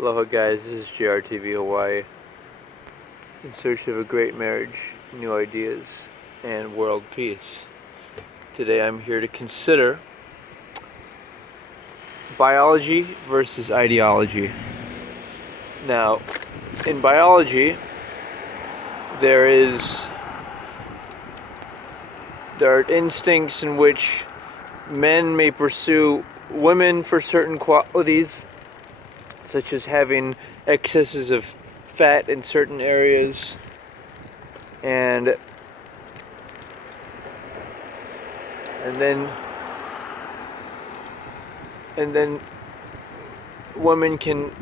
Aloha guys, this is JRTV Hawaii, in search of a great marriage, new ideas, and world peace. Today I'm here to consider biology versus ideology. Now, in biology, there are instincts in which men may pursue women for certain qualities, such as having excesses of fat in certain areas, and then women can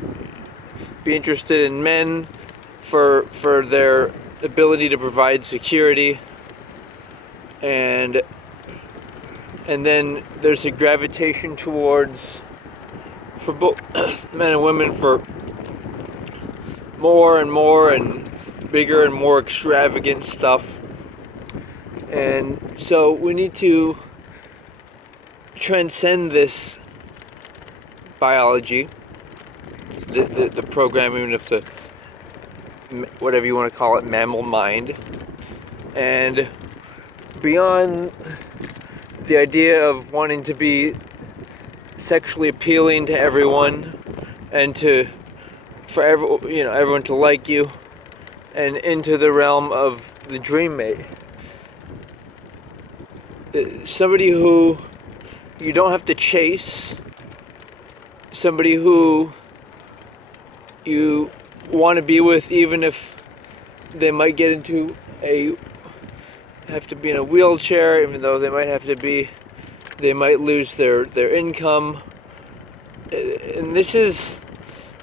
be interested in men for their ability to provide security, and then there's a gravitation towards, for both men and women, for more and more and bigger and more extravagant stuff. And so we need to transcend this biology, the programming of the, whatever you want to call it, mammal mind, and beyond the idea of wanting to be sexually appealing to everyone and for everyone to like you, and into the realm of the dream mate. Somebody who you don't have to chase, somebody who you want to be with even if they might have to be in a wheelchair, even though they might lose their income. And this is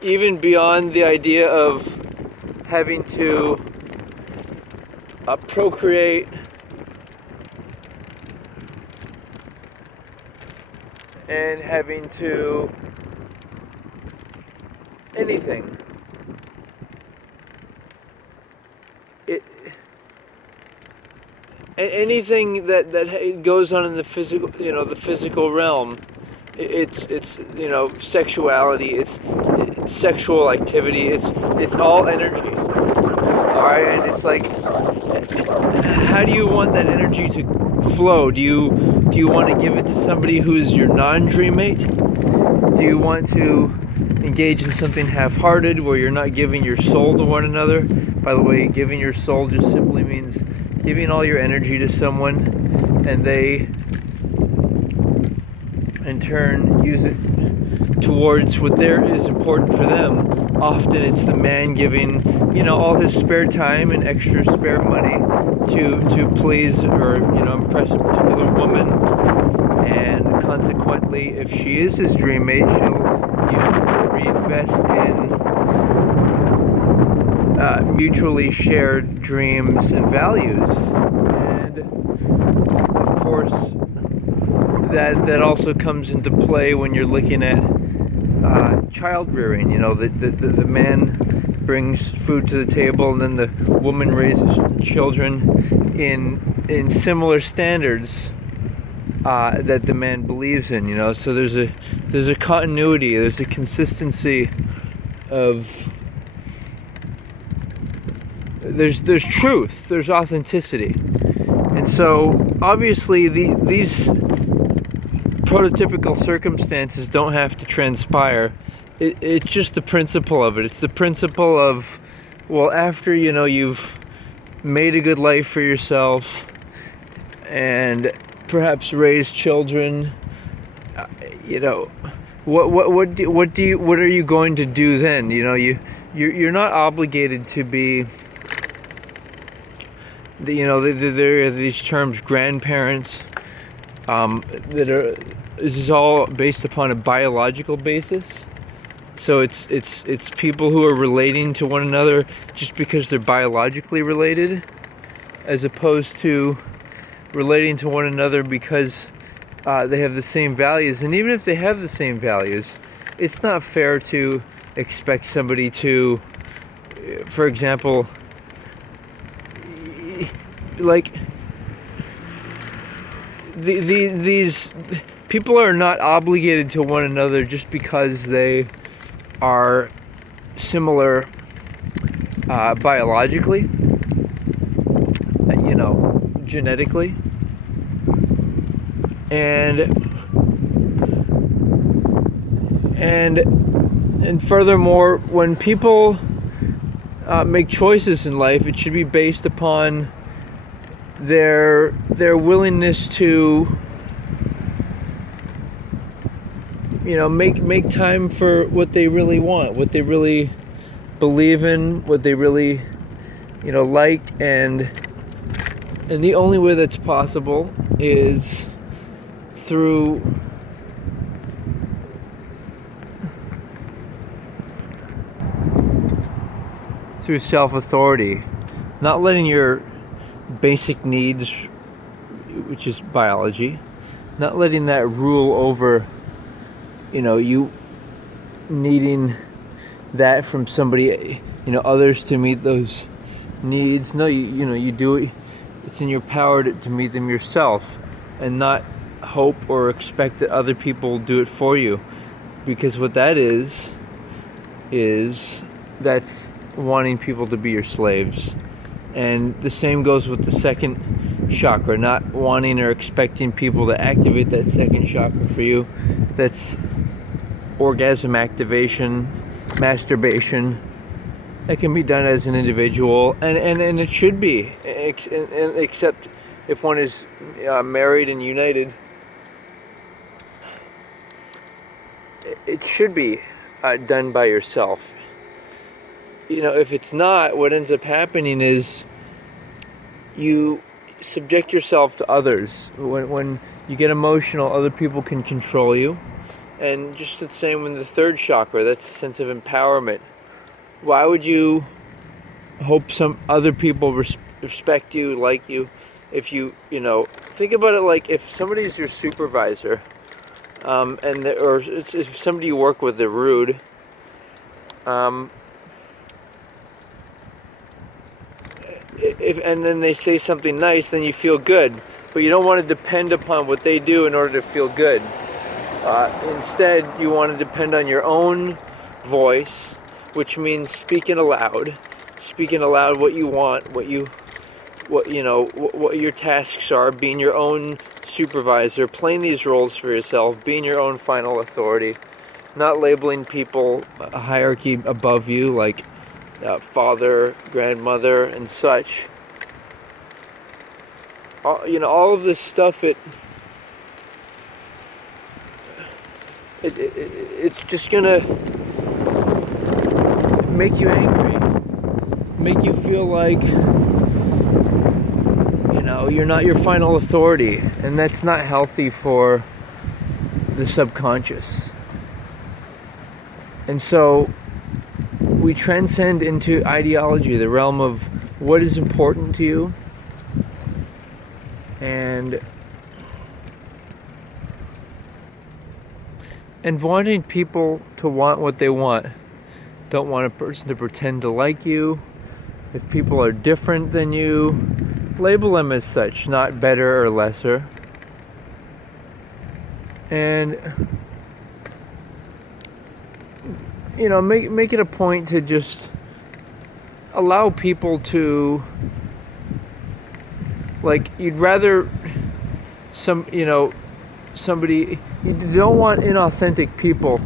even beyond the idea of having to procreate and having to anything. Anything that goes on in the physical realm, it's sexuality, it's sexual activity, it's all energy. All right, and it's like, how do you want that energy to flow? Do you want to give it to somebody who's your non-dream mate? Do you want to engage in something half-hearted where you're not giving your soul to one another? By the way, giving your soul just simply means giving all your energy to someone, and they in turn use it towards what is important for them. Often it's the man giving, all his spare time and extra spare money to please or impress a particular woman, and consequently, if she is his dream mate, she'll use it to reinvest in mutually shared dreams and values. And of course, that also comes into play when you're looking at child rearing. The man brings food to the table, and then the woman raises children in similar standards that the man believes in. So there's a continuity, there's a consistency of. There's truth, there's authenticity. And so obviously these prototypical circumstances don't have to transpire. It's just the principle of it. It's the principle of, well, after you've made a good life for yourself and perhaps raised children, what are you going to do then? You're not obligated to be. There are these terms, grandparents, this is all based upon a biological basis. So it's people who are relating to one another just because they're biologically related, as opposed to relating to one another because they have the same values. And even if they have the same values, it's not fair to expect somebody to, for example, like these people are not obligated to one another just because they are similar biologically, genetically, and furthermore, when people make choices in life, it should be based upon their willingness to make time for what they really want, what they really believe in, what they really like, and the only way that's possible is through self-authority, not letting your basic needs, which is biology, not letting that rule over you needing that from somebody, others to meet those needs. No, you do it. It's in your power to meet them yourself, and not hope or expect that other people do it for you, because what that is that's wanting people to be your slaves. And the same goes with the second chakra, not wanting or expecting people to activate that second chakra for you. That's orgasm activation, masturbation. That can be done as an individual, and it should be, except if one is married and united. It should be done by yourself. If it's not, what ends up happening is you subject yourself to others. When you get emotional, other people can control you. And just the same with the third chakra, that's a sense of empowerment. Why would you hope some other people respect you, like you, if think about it like if somebody's your supervisor, or if somebody you work with, they're rude, and then they say something nice, then you feel good, but you don't want to depend upon what they do in order to feel good. Instead, you want to depend on your own voice, which means speaking aloud what you want, what your tasks are, being your own supervisor, playing these roles for yourself, being your own final authority, not labeling people a hierarchy above you, like father, grandmother, and such. All of this stuff, it's just gonna make you angry, make you feel like you're not your final authority, and that's not healthy for the subconscious. And so we transcend into ideology, the realm of what is important to you, and wanting people to want what they want. Don't want a person to pretend to like you. If people are different than you, label them as such, not better or lesser. And make it a point to just allow people to, like, you'd rather somebody, you don't want inauthentic people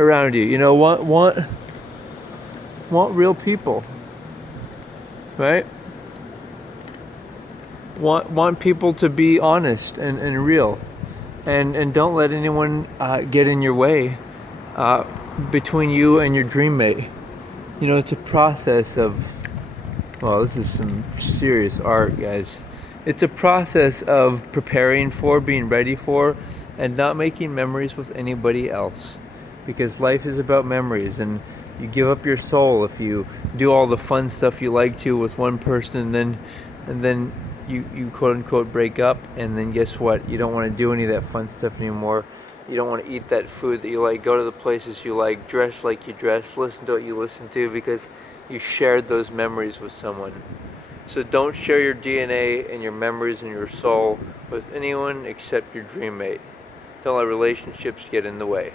around you. Want real people, right? Want people to be honest and real, and don't let anyone get in your way between you and your dream mate. It's a process of, well, this is some serious art, guys. It's a process of preparing for, being ready for, and not making memories with anybody else. Because life is about memories, and you give up your soul if you do all the fun stuff you like to with one person, and then you quote unquote break up, and then guess what? You don't want to do any of that fun stuff anymore. You don't want to eat that food that you like, go to the places you like, dress like you dress, listen to what you listen to, because you shared those memories with someone. So don't share your DNA and your memories and your soul with anyone except your dream mate. Don't let relationships get in the way.